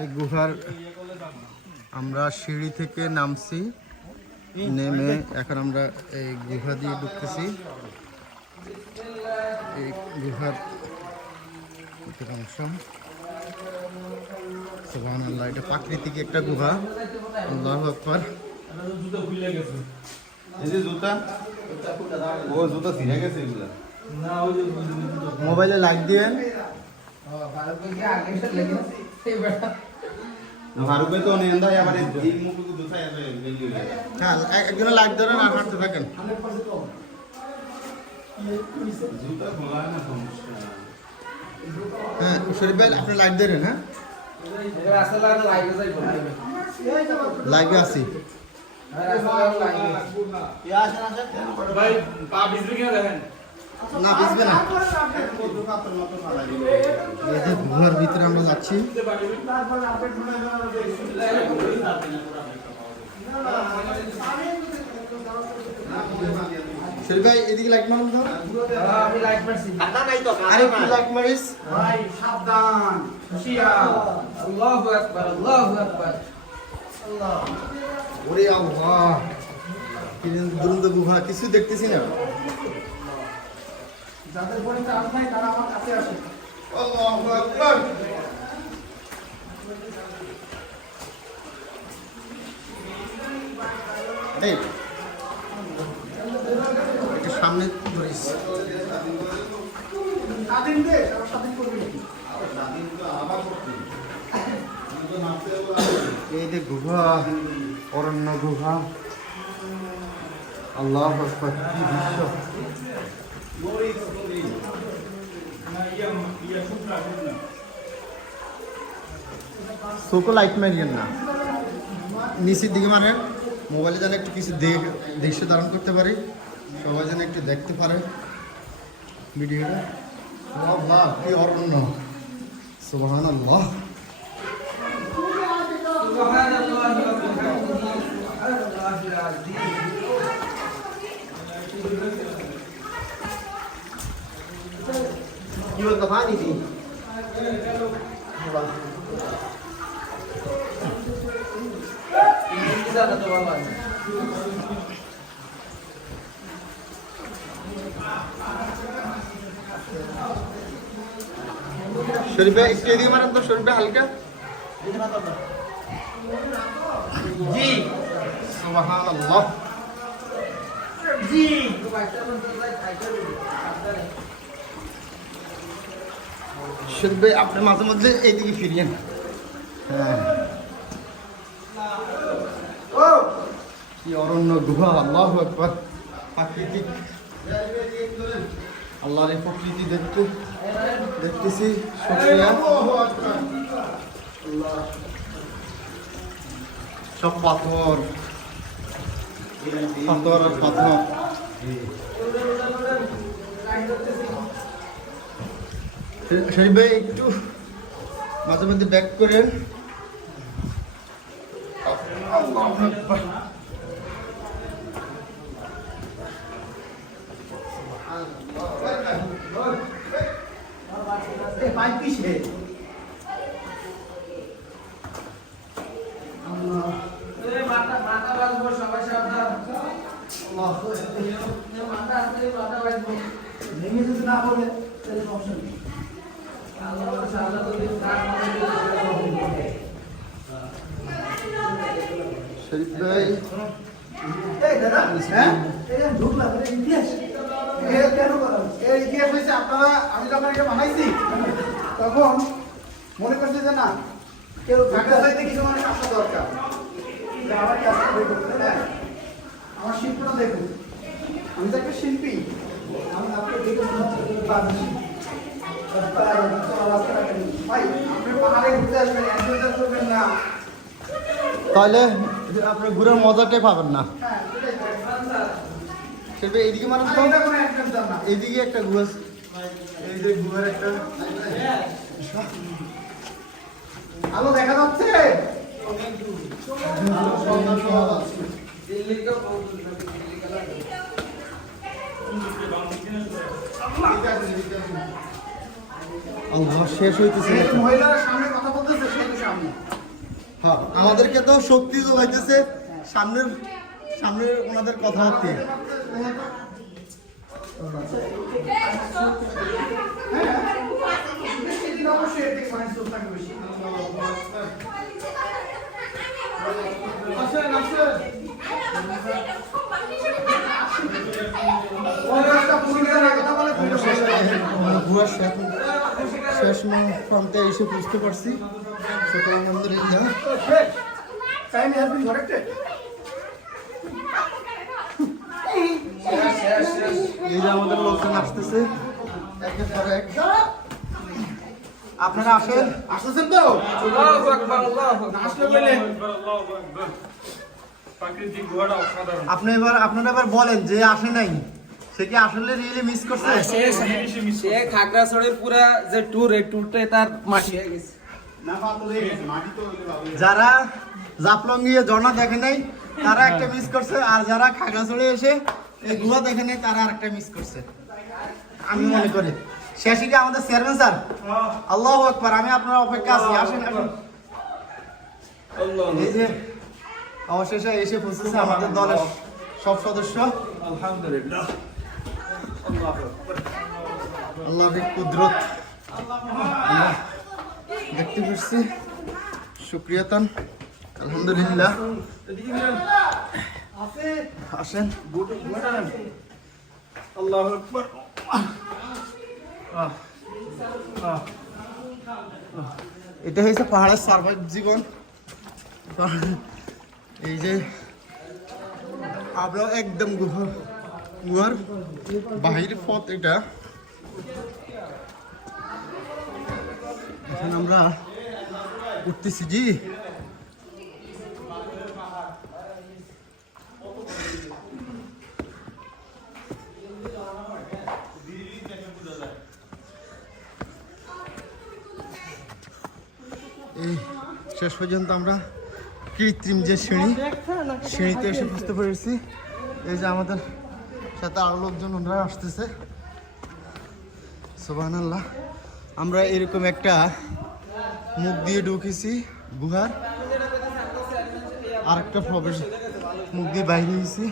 এই গুহার আমরা সিঁড়ি থেকে নামছি, নেমে এখন আমরা এই গুহা দিয়ে ঢুকতেছি। এই গুহার অংশ, সুবহানাল্লাহ, এটা প্রাকৃতিক একটা গুহা। আল্লাহু আকবার। মোবাইলে লাইক দিবেন। একজনে লাইক ধরেন আর হাঁটতে থাকেন। হ্যাঁ শরীফ ভাই আপনি লাইক ধরেন। হ্যাঁ লাইভে আছি। না ভিজবে না। এই যে গুহার ভিতরে আমরা যাচ্ছি। শরীফ ভাই এদিকে লাইক মারুন তো। আমি লাইক মারছি। আরে কি লাইক মারিস ভাই? সাবধান, হুঁশিয়ার। আল্লাহু আকবার, আল্লাহু আকবার। আল্লাহ, ওরে আল্লাহ, কি দুরন্ত গুহা, কিছু দেখতেছি না। যাদের পরে চাপ নাই তারা আমার কাছে আসে। আল্লাহু আকবার। এই একটু সামনে ধরিস। স্বাধীন দে, আমার স্বাধীন করবি নাকি? স্বাধীন তো আবার করবি। এই যে গুহা, অরণ্য গুহা। আল্লাহু আকবার, কি দৃশ্য। চোখে লাইট মারিয়েন না, নিচের দিকে মানে মোবাইলে যেন একটু কিছু দৃশ্য ধারণ করতে পারি, সবাই যেন একটু দেখতে পারে ভিডিওটা। আল্লাহ, কি অরণ্য, সুবহানাল্লাহ। কি বলতো পানি দি শরীফ ভাই একটু এদিকে মারেন তো। শরীফ ভাই হালকা। জি সুবহানাল্লাহ। জি শরীফ ভাই আপনি মাঝে মধ্যে এইদিকে ফিরিয়েন। হ্যাঁ, কি অরণ্য গুহা। আল্লাহু আকবার। প্রাকৃতিক আল্লাহর এই প্রকৃতি দেখতেছি। সব পাথর, পাথর আর পাথর। শরীফ ভাই একটু মাঝে মধ্যে ব্যাক করেন। শরীফ ভাই ইতিহাস হয়েছে আপনারা। আমি যখন এটা বানাইছি তখন মনে করছি যে না কেউ ঢাকা চাইতে কিছু মানুষ আসা দরকার। আমার শিল্পটা দেখুন, আমি তো একটা শিল্পী। আমি আপনাকে দেখে ভাই আপনি পাহাড়ে ঘুরতে আসবেন, অ্যাডভেঞ্চার করবেন না, তাহলে আপনি ঘুরে মজাটাই পাবেন না। সেটা এইদিকে মানুষ এইদিকে একটা গুহা, এই যে গুহার একটা আলো দেখা যাচ্ছে। আল্লাহ, শেষ হইতেছে। মহিলারা সামনে হ্যাঁ, আমাদেরকে তো শক্তি যোগাইতেছে সামনের সামনের ওনাদের কথাবার্তা। শেষ প্রান্তে এসে বুঝতে পারছি, সুতরাং আলহামদুলিল্লাহ। এই যে আমাদের লোকজন আসতেছে একের পর এক। আপনারা আসেন, আসতেছেন তো? আল্লাহু আকবার, আল্লাহু আকবার। আসলে বলেন প্রাকৃতিক গুহাটা অসাধারণ। আপনারা এবার বলেন যে আসে নাই সে কি আসলে রিয়েলি মিস করছে? সে খাগড়াছড়ির পুরা যে ট্যুর, এই ট্যুরটাই তার মাটি হয়ে গেছে। যারা জাফলঙ্গিয়ে ঝর্ণা দেখে নাই তারা একটা মিস করছে, আর যারা খাগড়াছড়ি এসে এই গুহা দেখে নাই তারা আরেকটা মিস করছে আমি মনে করি। শেষে কি আমাদের চেয়ারম্যান স্যার? আল্লাহু আকবার। আমি আপনার অপেক্ষা আছি, আসেন আসেন। এই যে অবশেষে এসে পৌঁছেছে আমাদের দলের সব সদস্য। আলহামদুলিল্লাহ। আল্লাহর কুদরত আমরা দেখতে পাচ্ছি, শুকরিয়াতান আলহামদুলিল্লাহ। আসেন। আল্লাহু আকবার। এটা হয়েছে পাহাড়ের সার্ভাইভ জীবন। এই যে আমরা একদম গুহার বাহির পথ এটা। এখন আমরা উঠতেছি জি। এই শেষ পর্যন্ত আমরা কৃত্রিম যে সিঁড়িতে এসে বুঝতে পেরেছি। এই যে আমাদের সাথে আরো লোকজন ওনারা আসতেছে। সুবহানাল্লাহ। আমরা এরকম একটা মুখ দিয়ে ঢুকেছি গুহার, আর একটা প্রবেশ মুখ দিয়ে বাইরে হয়েছি।